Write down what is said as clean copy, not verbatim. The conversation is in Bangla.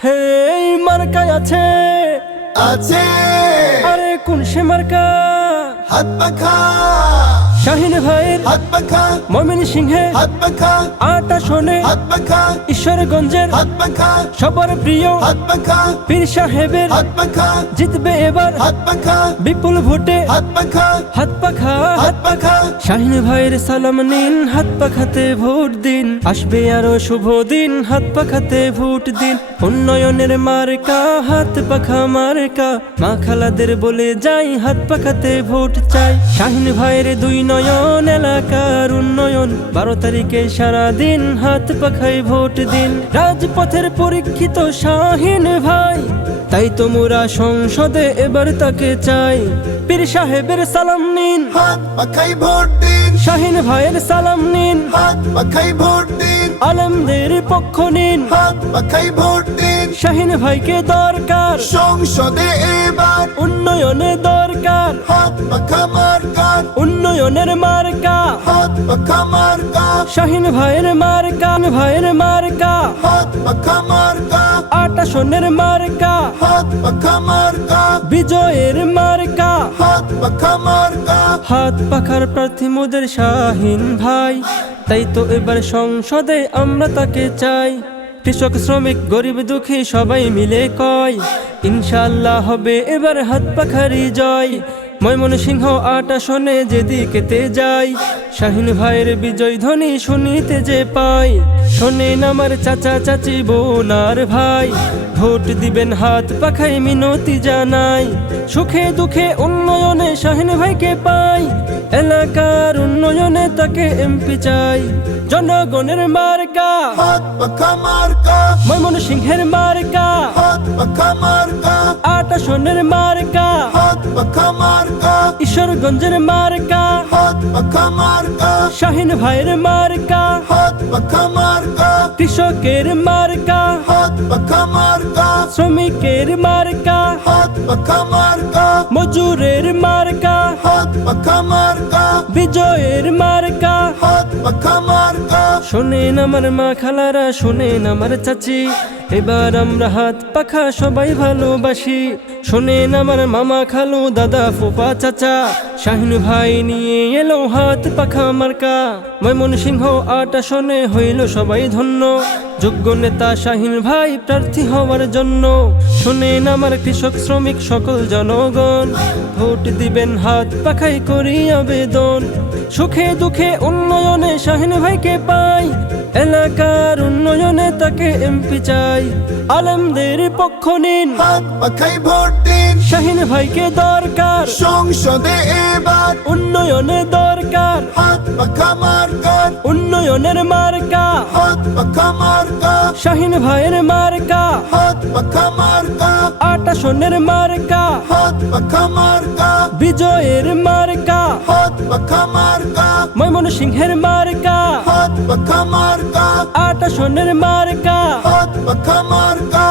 হে মার্কায় আছে আছে আরে কোন সে মার্কা হাত পাখা শাহিন ভাইয়ের হাত পাখা মমিন সিংহের হাত পাখা আটা শোনে হাত পাখা ঈশ্বরগঞ্জের হাত পাখা সবার প্রিয় হাত পাখা পীর সাহেবের হাত পাখা জিতবে এবার হাত পাখা বিপুল ভোটে হাত পাখা হাত পাখা হাত পাখা শাহিন ভাইয়ের সালাম নিন হাত পাখাতে ভোট দিন আসবে আরো শুভ দিন হাত পাখাতে ভোট দিন উন্নয়নের মার্কা হাত পাখা মার্কা মা খালাদের বলে যাই হাত পাখাতে ভোট চাই শাহিন ভাইয়ের দুই নয়ন এলাকার উন্নয়ন 12 তারিখে সারা দিন হাত পাখায় ভোট দিন রাজপথের পরীক্ষিত শাহিন ভাই তাই তো মোরা সংসদে এবার তাকে চাই পীর সাহেবের সালাম নিন হাত পাখাই ভোট দিন শাহিন ভাইয়ের সালাম নিন হাত পাখাই ভোট দিন আলমদের পক্ষ নিন হাত পাখাই ভোট দিন শাহিন ভাইকে দরকার সংসদে এবার উন্নয়নে দরকার হাত পাখা মার্কা উন্নয়নের মার্কা হাত পাখা মার্কা শাহিন ভাইয়ের মার্কা ভাইয়ের মার্কা হাত পাখা মার্কা আটা সোনের মার্কা হাত পাখা মার্কা বিজয়ের মার্কা হাত পাখা মার্কা হাত পাখার প্রার্থী মোদের শাহিন ভাই তাই তো এবার সংসদে আমরা তাকে চাই কৃষক শ্রমিক গরিব দুঃখী সবাই মিলে কয় ইনশাআল্লাহ হবে এবার হাত পাখারি জয় ময়মনসিংহ আটা শোনে যেদিকেতে যাই শাহিন ভাইয়ের বিজয় ধ্বনি শুনিতে যে পাই শোনেন আমার চাচা চাচি বোন আর ভাই ভোট দিবেন হাত পাখায় মিনতি জানাই সুখে দুঃখে উন্নয়নে শাহিন ভাইকে পাই এলাকার উন্নয়নে তাকে এমপি চাই জনগণের মার্কা হাত পাখা মার্কা ময়মনসিংহের মার্কা হাত পাখা মার্কা আটা সোনের মার্কা হাত পাখা মার্কা ঈশ্বরগঞ্জের মার্কা হাত পাখা মার্কা শাহিন ভাইয়ের মার্কা হাত পাখা মার্কা কৃষকের মার্কা হাত পাখা মার্কা শ্রমিকের মার্কা হাত পাখা মার্কা মজুরের মার্কা হাত পাখা মার্কা বিজয়ের মার্কা হাত পাখা মার্কা শোনেন আমার মা খালারা শোনেন আমার চাচি এবার আমরা হাত পাখা সবাই ভালোবাসি শোনেন আমার মামা খালু দাদা ফুপা চাচা শাহিন ভাই নিয়ে এলো হাত পাখা মার্কা ময়মনসিংহ আটা শোনে হইল সবাই ধন্য যোগ্য নেতা শাহিন ভাই প্রার্থী হওয়ার জন্য শোনেন আমার কৃষক শ্রমিক সকল জনগণ ভোট দিবেন হাত পাখাই করি আবেদন সুখে দুঃখে উন্নয়নে শাহিন ভাইকে পাই এলাকার উন্নয়নে তাকে এমপি চাই আলেমদের পক্ষ নিন হাত পাখাই ভোট দিন শাহিন ভাইকে দরকার সংসদে এবার উন্নয়নে দরকার হাত পাখা মার্কা উন্নয়নের মার্কা হাত পাখা মার্কা শাহিন ভাইয়ের মার্কা হাত পাখা মার্কা আটা সোনের মার্কা হাত পাখা মার্কা বিজয়ের মার্কা হাত পাখা মার্কা ময়মনসিংহের মার্কা হাত পাখা মার্কা আটা সোনের মার্কা হাত পাখা মার্কা